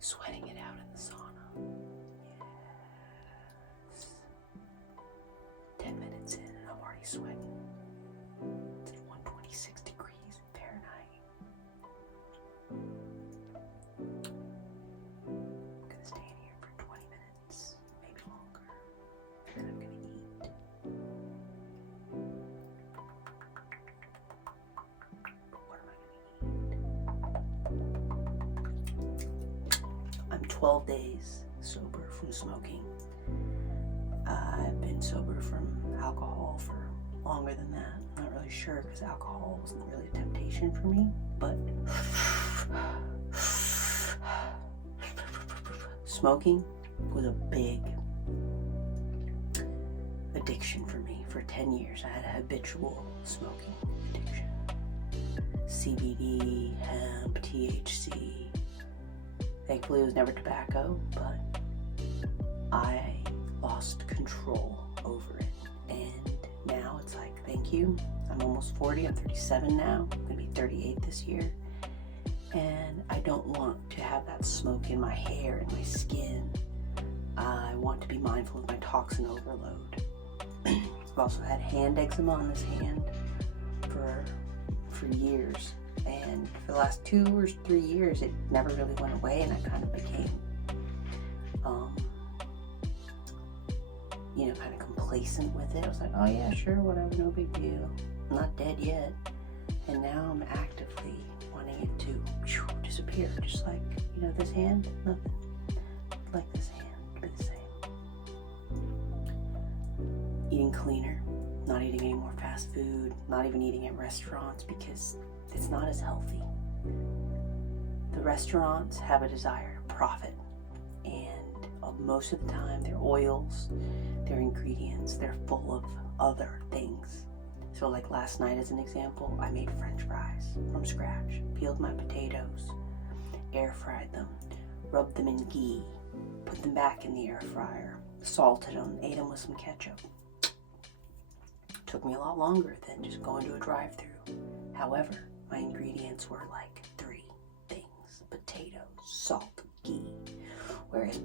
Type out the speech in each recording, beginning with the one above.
sweating it out in the sauna. Yes. 10 minutes in and I'm already sweating. It's at 126 degrees Fahrenheit. I'm gonna stay in here for 20 minutes, maybe longer, and then I'm gonna eat. But what am I gonna eat? I'm 12 days sober from smoking. I've been sober from alcohol for longer than that. I'm not really sure because alcohol wasn't really a temptation for me, but smoking was a big addiction for me. For 10 years, I had a habitual smoking addiction. CBD, hemp, THC. Thankfully, it was never tobacco, but I lost control over it. And now it's like, thank you. I'm almost 40. I'm 37 now. I'm going to be 38 this year. And I don't want to have that smoke in my hair and my skin. I want to be mindful of my toxin overload. I've also had hand eczema on this hand for years. And for the last 2 or 3 years, it never really went away, and I kind of became, kind of complacent with it. I was like, oh yeah, sure, whatever, no big deal. I'm not dead yet. And now I'm actively wanting it to disappear. Just like, this hand, nothing. Like this hand, be the same. Eating cleaner, not eating any more fast food, not even eating at restaurants because it's not as healthy. The restaurants have a desire to profit, and most of the time their oils, their ingredients, they're full of other things. So like last night as an example, I made French fries from scratch, peeled my potatoes, air fried them, rubbed them in ghee, put them back in the air fryer, salted them, ate them with some ketchup. Took me a lot longer than just going to a drive-thru. However, my ingredients were like 3 things: potatoes, salt, ghee. Whereas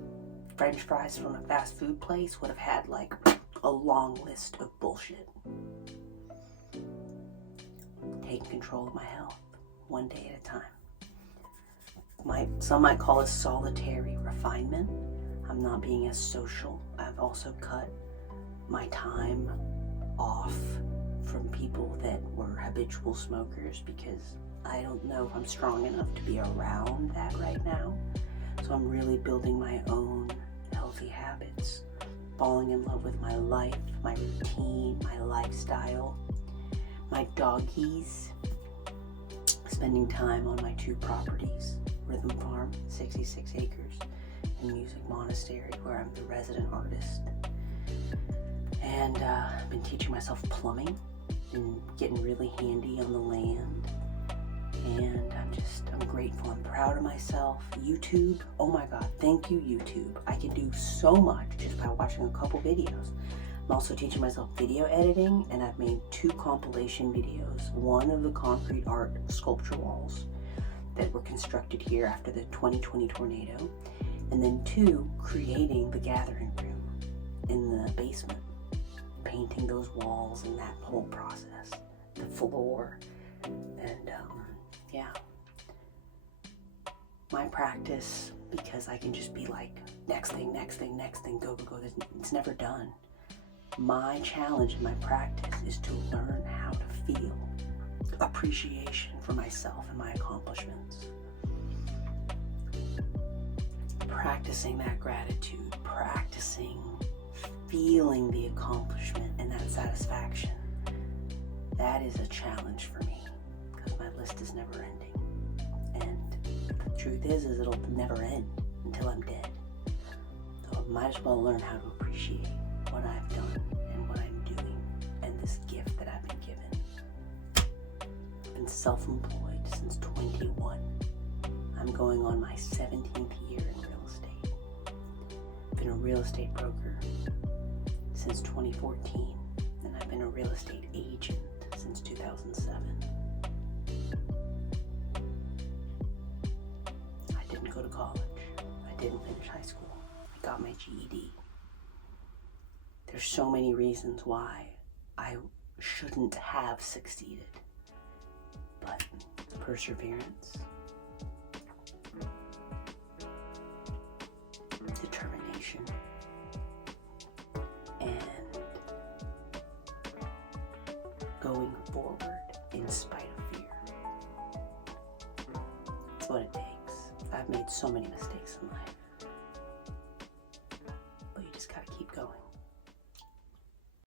French fries from a fast food place would have had like a long list of bullshit. Taking control of my health, one day at a time. Some might call this solitary refinement. I'm not being as social. I've also cut my time off from people that were habitual smokers because I don't know if I'm strong enough to be around that right now. So I'm really building my own healthy habits, falling in love with my life, my routine, my lifestyle, my doggies, spending time on my 2 properties, Rhythm Farm, 66 acres, and Music Monastery, where I'm the resident artist. And I've been teaching myself plumbing and getting really handy on the land. And I'm grateful. I'm proud of myself. YouTube, oh my God, thank you, YouTube. I can do so much just by watching a couple videos. I'm also teaching myself video editing, and I've made 2 compilation videos. One of the concrete art sculpture walls that were constructed here after the 2020 tornado, and then 2, creating the gathering room in the basement, painting those walls and that whole process, the floor, and yeah. My practice, because I can just be like, next thing, go. It's never done. My challenge in my practice is to learn how to feel appreciation for myself and my accomplishments. Practicing that gratitude, practicing feeling the accomplishment and that satisfaction. That is a challenge for me because my list is never ending. And the truth is it'll never end until I'm dead. So I might as well learn how to appreciate what I've done and what I'm doing and this gift that I've been given. I've been self-employed since 21. I'm going on my 17th year in real estate. I've been a real estate broker since 2014, and I've been a real estate agent since 2007. I didn't go to college. didn't finish high school. I got my GED. There's so many reasons why I shouldn't have succeeded. But perseverance, determination, and going forward in spite of fear. That's what it takes. I've made so many mistakes in life.